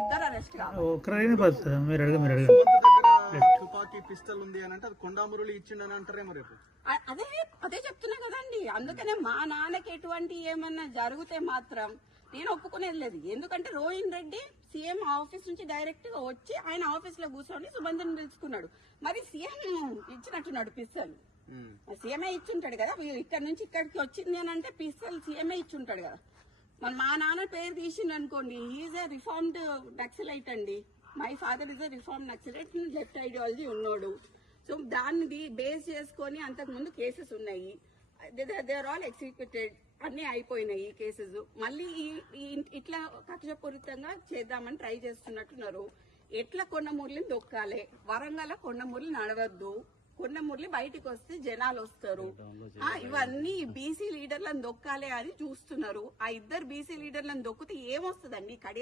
ఇద్దరు అరెస్ట్ కావాలి. ఒక్కరైనా పడుతుంది మీరు అడగ మీరు తుపాకీ పిస్టల్ ఉంది అని అంటే అది కొండామురళి ఇచ్చిండని అంటారేమో రేపు. అదే అదే చెప్తున్నా కదండి. అందుకనే మా నాన్నకి ఎటువంటి ఏమన్నా జరిగితే మాత్రం నేను ఒప్పుకునేది లేదు. ఎందుకంటే రోహిన్ రెడ్డి సీఎం ఆఫీస్ నుంచి డైరెక్ట్గా వచ్చి ఆయన ఆఫీస్లో కూర్చొని సుబంధన్ పిలుచుకున్నాడు. మరి సీఎం ఇచ్చినట్టున్నాడు పిస్తల్. ఉమ్. సీఎంఏ ఇచ్చుంటాడు కదా. ఇక్కడ నుంచి ఇక్కడికి వచ్చింది అని అంటే పిస్తల్ సీఎంఏ ఇచ్చుంటాడు కదా. మరి మా నాన్న పేరు తీసిండు అనుకోండి ఈజ్ ఏ రిఫార్మ్డ్ నక్సలైట్ అండి my father is a reform naxalite left ideology ఉన్నాడు. సో దాన్ని బేస్ చేసుకొని అంతకు ముందు కేసెస్ ఉన్నాయి. దే ఆర్ ఆల్ ఎగ్జిక్యూటెడ్ అన్ని అయిపోయినాయి ఈ కేసెస్ మళ్ళీ ఈ- ఇట్లా కక్షపూరితంగా చేద్దామని ట్రై చేస్తున్నట్టున్నారు. ఎట్లా కొండమూరిని దొక్కాలి? వరంగల్ కొండమూర్లు నడవద్దు. కొండమూర్లి బయటికి వస్తే జనాలు వస్తారు ఆ, ఇవన్నీ బీసీ లీడర్లను దొక్కాలి అని చూస్తున్నారు. ఆ ఇద్దరు బీసీ లీడర్లను దొక్కితే ఏమొస్తుందండి? కడి